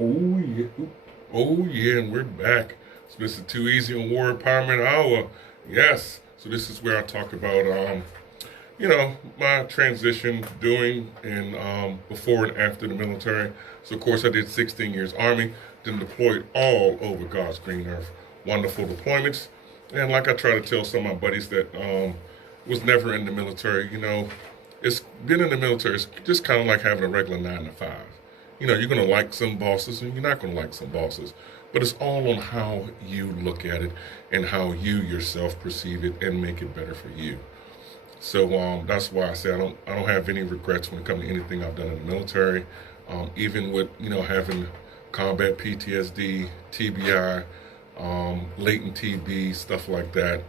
Oh yeah. Oh yeah, and we're back. So this is Too Easy on War Empowerment Hour. Yes. So this is where I talk about my transition during and before and after the military. So of course I did 16 years Army, then deployed all over God's green earth. Wonderful deployments. And like I try to tell some of my buddies that was never in the military, it's been in the military, it's just kind of like having a regular 9 to 5. You're going to like some bosses and you're not going to like some bosses. But it's all on how you look at it and how you yourself perceive it and make it better for you. So that's why I say I don't have any regrets when it comes to anything I've done in the military. Even with having combat PTSD, TBI, latent TB, stuff like that,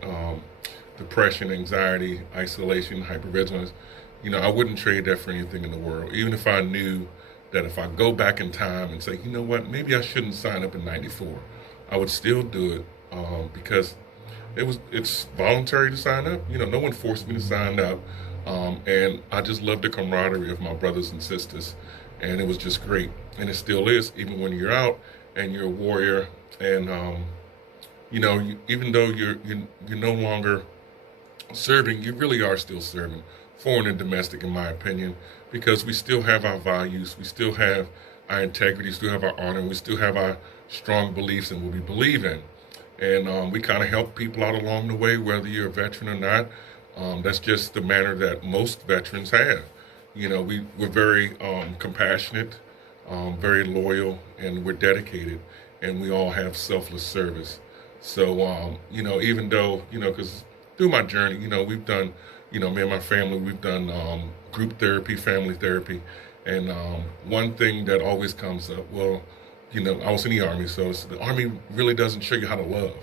depression, anxiety, isolation, hypervigilance. I wouldn't trade that for anything in the world. Even if I knew that if I go back in time and say, you know what, maybe I shouldn't sign up in '94, I would still do it because it's voluntary to sign up. No one forced me to sign up, and I just love the camaraderie of my brothers and sisters, and it was just great, and it still is, even when you're out and you're a warrior, and even though you're no longer serving, you really are still serving, foreign and domestic, in my opinion, because we still have our values, we still have our integrity, still have our honor, we still have our strong beliefs and what we believe in. And we kind of help people out along the way, whether you're a veteran or not. That's just the manner that most veterans have. We're very compassionate, very loyal, and we're dedicated, and we all have selfless service. So, even though, because through my journey, we've done, me and my family, we've done group therapy, family therapy. And one thing that always comes up, well, I was in the Army, so the Army really doesn't show you how to love.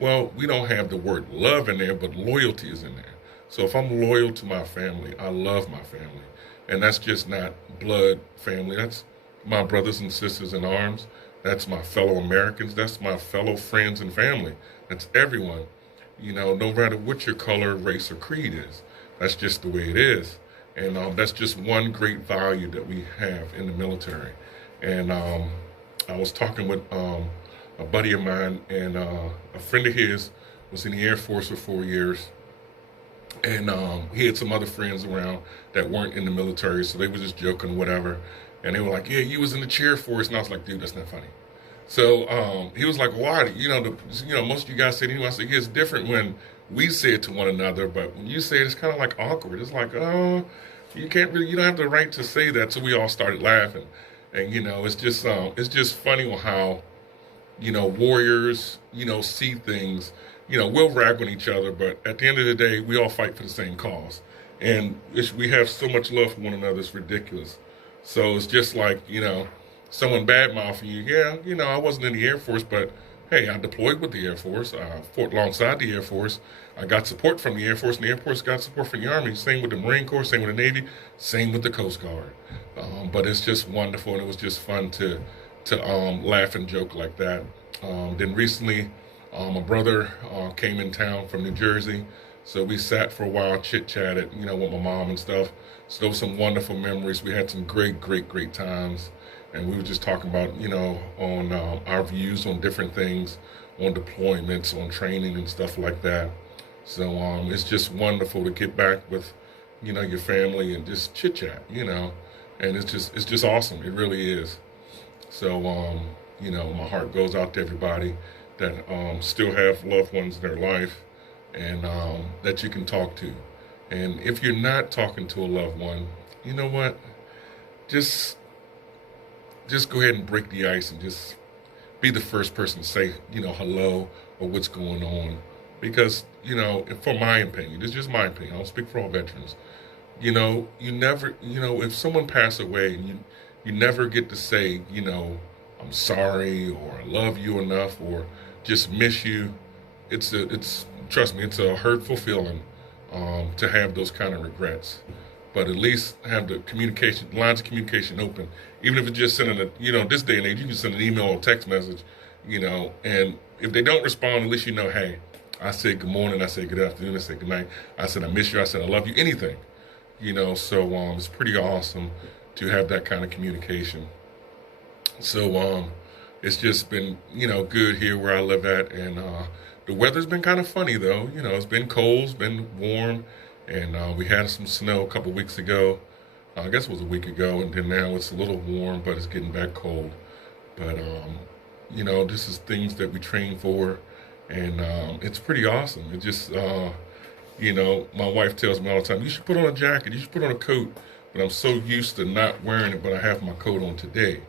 Well, we don't have the word love in there, but loyalty is in there. So if I'm loyal to my family, I love my family. And that's just not blood family. That's my brothers and sisters in arms. That's my fellow Americans. That's my fellow friends and family. That's everyone. No matter what your color, race, or creed is. That's just the way it is. And that's just one great value that we have in the military. And I was talking with a buddy of mine, and a friend of his was in the Air Force for 4 years. And he had some other friends around that weren't in the military, so they were just joking, whatever. And they were like, yeah, you was in the cheer force. And I was like, dude, that's not funny. So he was like, why? Most of you guys say it anyway. I said, yeah, it's different when we say it to one another, but when you say it, it's kind of like awkward. It's like, oh, you don't have the right to say that. So we all started laughing. And, it's just funny on how, warriors, see things. We'll rag on each other, but at the end of the day, we all fight for the same cause. And we have so much love for one another, it's ridiculous. So it's just like, someone bad-mouthing you. Yeah, I wasn't in the Air Force, but hey, I deployed with the Air Force. I fought alongside the Air Force. I got support from the Air Force, and the Air Force got support from the Army. Same with the Marine Corps, same with the Navy, same with the Coast Guard. But it's just wonderful, and it was just fun to laugh and joke like that. Then recently, my brother came in town from New Jersey, so we sat for a while, chit-chatted, with my mom and stuff. So those were some wonderful memories. We had some great, great, great times. And we were just talking about, on our views on different things, on deployments, on training and stuff like that. So it's just wonderful to get back with, your family and just chit chat, and it's just awesome. It really is. So, my heart goes out to everybody that still have loved ones in their life and that you can talk to. And if you're not talking to a loved one, you know what? Just go ahead and break the ice and just be the first person to say, hello or what's going on. Because, for my opinion, it's just my opinion. I don't speak for all veterans. You never, if someone passed away and you never get to say, I'm sorry or I love you enough or just miss you. Trust me, it's a hurtful feeling to have those kind of regrets. But at least have the lines of communication open. Even if it's just sending this day and age, you can send an email or text message, and if they don't respond, at least hey, I said good morning, I said good afternoon, I said good night, I said I miss you, I said I love you, anything, so it's pretty awesome to have that kind of communication. So it's just been, good here where I live at, and the weather's been kind of funny though. It's been cold, it's been warm, and we had some snow a couple weeks ago. I guess it was a week ago, and then now it's a little warm, but it's getting back cold. But this is things that we train for, and it's pretty awesome. It just, my wife tells me all the time, you should put on a jacket, you should put on a coat. But I'm so used to not wearing it, but I have my coat on today.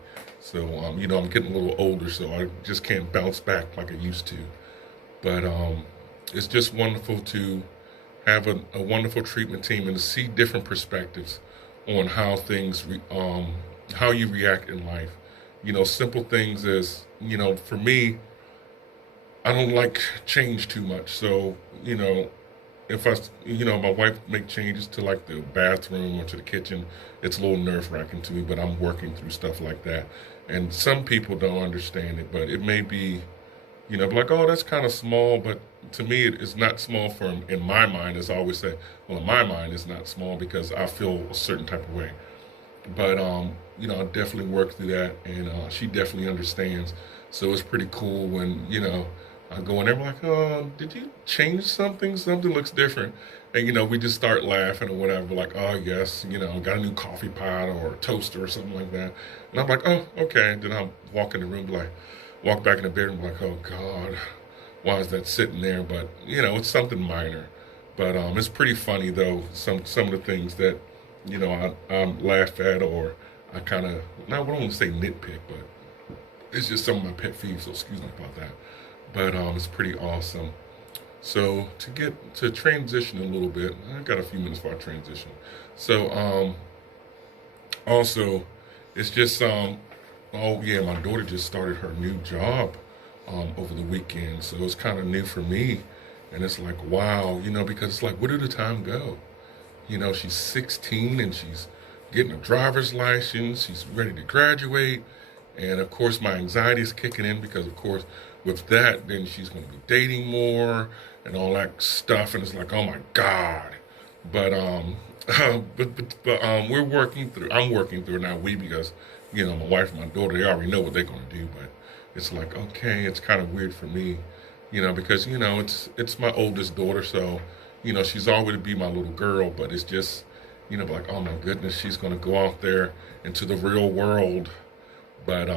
So, I'm getting a little older, so I just can't bounce back like I used to. But it's just wonderful to have a wonderful treatment team and to see different perspectives on how how you react in life. Simple things as, for me, I don't like change too much. So, if my wife make changes to like the bathroom or to the kitchen, it's a little nerve-wracking to me, but I'm working through stuff like that. And some people don't understand it, but it may be, like, oh, that's kind of small, but to me, it's not small in my mind, as I always say, well, in my mind, it's not small because I feel a certain type of way. But, I definitely work through that, and she definitely understands. So it's pretty cool when, I go in there, I'm like, oh, did you change something? Something looks different. And, we just start laughing or whatever, like, oh, yes, got a new coffee pot or a toaster or something like that. And I'm like, oh, okay. And then I'll walk in the room, walk back in the bedroom, like, oh, God, why is that sitting there? But, it's something minor. But it's pretty funny, though, some of the things that, I laugh at, or I kind of, I don't want to say nitpick, but it's just some of my pet peeves, so excuse me about that. But it's pretty awesome. So to transition a little bit, I got a few minutes for our transition. So also, it's just oh yeah, my daughter just started her new job over the weekend, so it's kind of new for me, and it's like, wow, because it's like, where did the time go? She's 16 and she's getting a driver's license. She's ready to graduate. And of course, my anxiety is kicking in because, of course, with that, then she's going to be dating more and all that stuff. And it's like, oh my God. But we're working through. I'm working through it now. Because my wife and my daughter, they already know what they're going to do. But it's like, okay, it's kind of weird for me, because it's my oldest daughter, so she's always be my little girl. But it's just like, oh my goodness, she's going to go out there into the real world. But,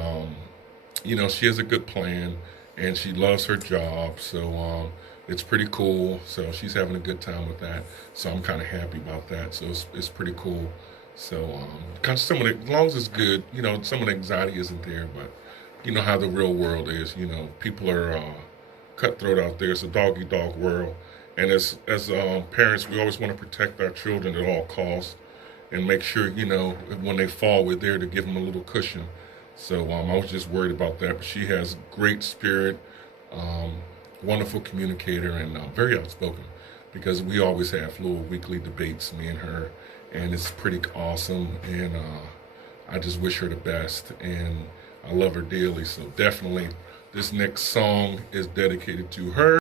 she has a good plan, and she loves her job, so it's pretty cool. So she's having a good time with that, so I'm kind of happy about that. So it's pretty cool. So kind of as long as it's good, some of the anxiety isn't there, but how the real world is. People are cutthroat out there. It's a dog-eat-dog world. And as parents, we always want to protect our children at all costs and make sure, when they fall, we're there to give them a little cushion. So I was just worried about that. But she has great spirit, wonderful communicator, and very outspoken, because we always have little weekly debates, me and her, and it's pretty awesome. And I just wish her the best, and I love her dearly. So definitely this next song is dedicated to her.